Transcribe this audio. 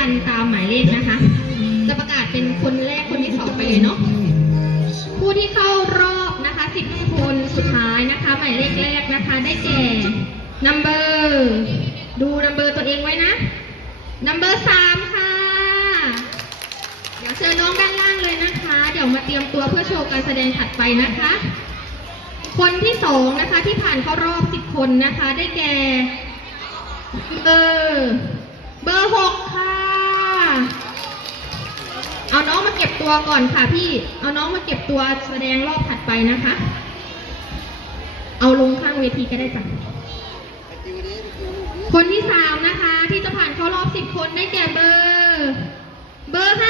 รันตามหมายเลขนะคะ จะประกาศเป็นคนแรกคนที่สองไปเลยเนาะ ผู้ที่เข้ารอบนะคะสิบคนสุดท้ายนะคะ หมายเลขแรกนะคะ ได้แก่ number ดู number ตัวเองไว้นะ number สามค่ะ เดี๋ยวเชิญน้องด้านล่างเลยนะคะ เดี๋ยวมาเตรียมตัวเพื่อโชว์การแสดงถัดไปนะคะ คนที่สองนะคะที่ผ่านเข้ารอบสิบคนนะคะ ได้แก่ เบอร์เบอร์หกค่ะ เอาน้องมาเก็บตัวก่อนค่ะพี่ เอาน้องมาเก็บตัวแสดงรอบถัดไปนะคะ เอาลงข้างเวทีก็ได้จ้ะคนที่สามนะคะ ที่จะผ่านเข้ารอบสิบคนได้แก่เบอร์ เบอร์ห้า